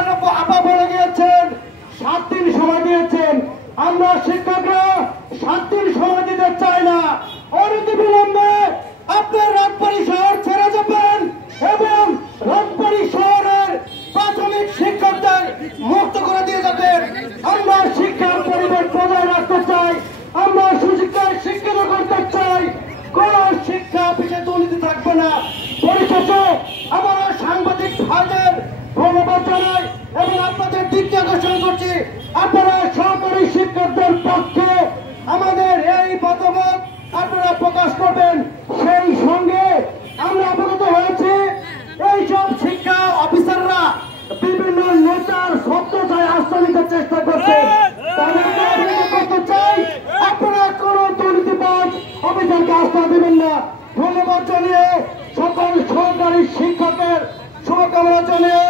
প্রধান আপা বলে গিয়েছেন 7 দিন সময় দিয়েছেন। আমরা শিক্ষকরা 7 দিন সময় দিতে চাই না। অনতিবিলম্বে আপনার রাজবাড়ী শহর ছেড়ে যাবেন এবং রাজবাড়ী শহরের প্রাথমিক শিক্ষকদের মুক্ত করে দিয়ে যাবেন। আমরা শিক্ষার পরিবেশ বজায় রাখতে চাই, আমরা সুশিক্ষায় শিক্ষিত করতে চাই। কোন শিক্ষা অফিসে দুর্নীতি থাকবে না। পরিশেষে আমরা সাংবাদিক ভাইদের ধন্যবাদ জানাই এবং আপনাদের দিকটি আকর্ষণ করছি, আপনারা সরকারি শিক্ষকদের পক্ষে আমাদের এই মতামত আপনারা প্রকাশ করবেন। সেই সঙ্গে আমরা অবগত হয়েছি এইসব শিক্ষা অফিসাররা বিভিন্ন নেতার সত্যতায় আশ্রয় নিতে চেষ্টা করছে। তাদেরকে অবহিত করতে চাই, আপনারা কোন দুর্নীতিবাজ অফিসারকে আশ্রয় দেবেন না। ধন্যবাদ জানিয়ে সকল সরকারি শিক্ষকের শুভকামনা জানিয়ে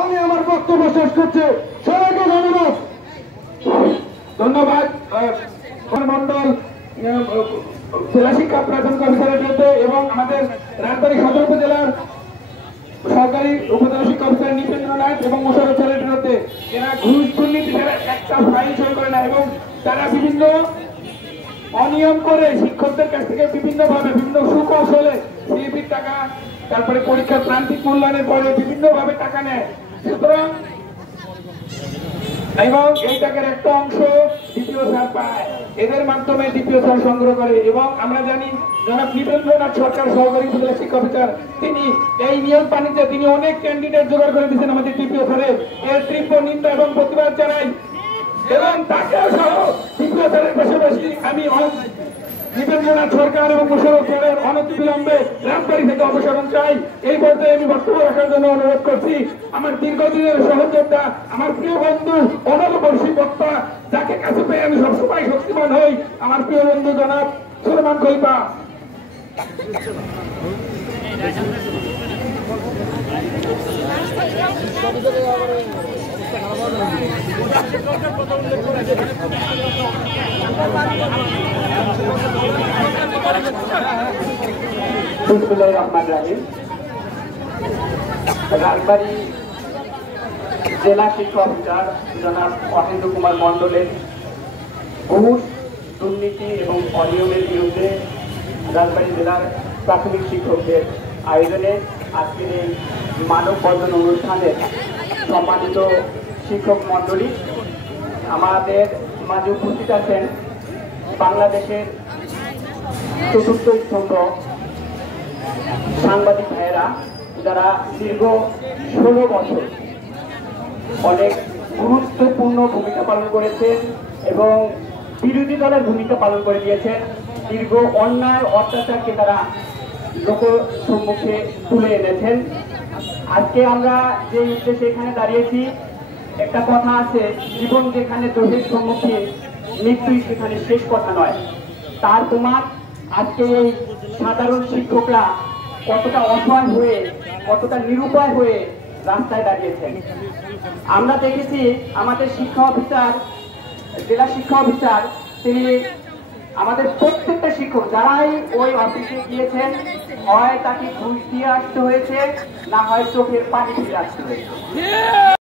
আমি আমার বক্তব্য শেষ করছি। সবাইকে ধন্যবাদ। ধন্যবাদ মন্ডল জেলা শিক্ষা প্রাথমিক অফিসারের এবং আমাদের রাজবাড়ী সদর উপজেলার সরকারি উপজেলা শিক্ষা অফিসার নিপেন্দ্র নাথ এবং মোশারফ স্যারের বিরুদ্ধে এরা ঘুষ দুর্নীতি একটা ফাইল সই করে না এবং তারা বিভিন্ন অনিয়ম করে শিক্ষকদের কাছ থেকে বিভিন্ন ভাবে বিভিন্ন সুকৌশলে সিএপির টাকা, তারপরে পরীক্ষার প্রান্তিক মূল্যায়নের পরে বিভিন্ন ভাবে টাকা নেয়। সুতরাং এবং এই টাকার একটা অংশ ডিপিও স্যার পায়, এদের মাধ্যমে ডিপিও স্যার সংগ্রহ করে। এবং আমরা জানি জনাব নিবেন্দ্রনাথ সরকার সহকারী উপজেলা শিক্ষা অফিসার, তিনি এই নিয়োগ পানিতে তিনি অনেক ক্যান্ডিডেট জোগাড় করে দিয়েছেন আমাদের ডিপিও স্যারের। এর তীব্র নিন্দা এবং প্রতিবাদ জানাই এবং তাকেও সহ ডিপিও স্যারের পাশাপাশি আমি নিবেন্দ্রনাথ সরকার এবং মোশারফ স্যারের অনতিবিলম্বে রাজবাড়ী থেকে অপসারণ চাই। এই পর্যায়ে আমি বক্তব্য রাখার জন্য অনুরোধ করছি আমার দীর্ঘদিনের সহযোদ্ধা, আমার প্রিয় বন্ধু, অনলবর্ষী বক্তা, যাকে কাছে পেয়ে আমি সবসময় শক্তিমান হই, আমার প্রিয় বন্ধু জনাব সুলেমান খলিফা। রাজবাড়ী জেলা শিক্ষা অফিসার জনাব মহেন্দ্র কুমার মন্ডলের ঘুষ, দুর্নীতি এবং অনিয়মের বিরুদ্ধে রাজবাড়ী জেলার প্রাথমিক শিক্ষকদের আয়োজনে আজকের এই মানববন্ধন অনুষ্ঠানে সম্মানিত শিক্ষক মন্ডলী, আমাদের মাঝে উপস্থিত আছেন বাংলাদেশের চতুর্থ স্তম্ভ সাংবাদিক ভাইয়েরা, যারা দীর্ঘ 16 বছর অনেক গুরুত্বপূর্ণ ভূমিকা পালন করেছেন এবং বিরোধী দলের ভূমিকা পালন করে দিয়েছেন। দীর্ঘ অন্যায় অত্যাচারকে তারা লোক সম্মুখে তুলে এনেছেন। আজকে আমরা যে উদ্দেশ্যে এখানে দাঁড়িয়েছি, একটা কথা আছে, জীবন যেখানে দোষের সম্মুখীন, মৃত্যুই সেখানে শেষ কথা নয়। তার প্রমাণ আজকে এই সাধারণ শিক্ষকরা কতটা অসহায় হয়ে, কতটা নিরুপায় হয়ে রাস্তায় দাঁড়িয়েছেন। আমরা দেখেছি আমাদের শিক্ষা অফিসার, জেলা শিক্ষা অফিসার, তিনি আমাদের প্রত্যেকটা শিক্ষক যারাই ওই অফিসে গিয়েছেন, হয় তাকে ঘুষ দিয়ে আসতে হয়েছে, না হয় চোখের পানি ফিরে আসতে হয়েছে।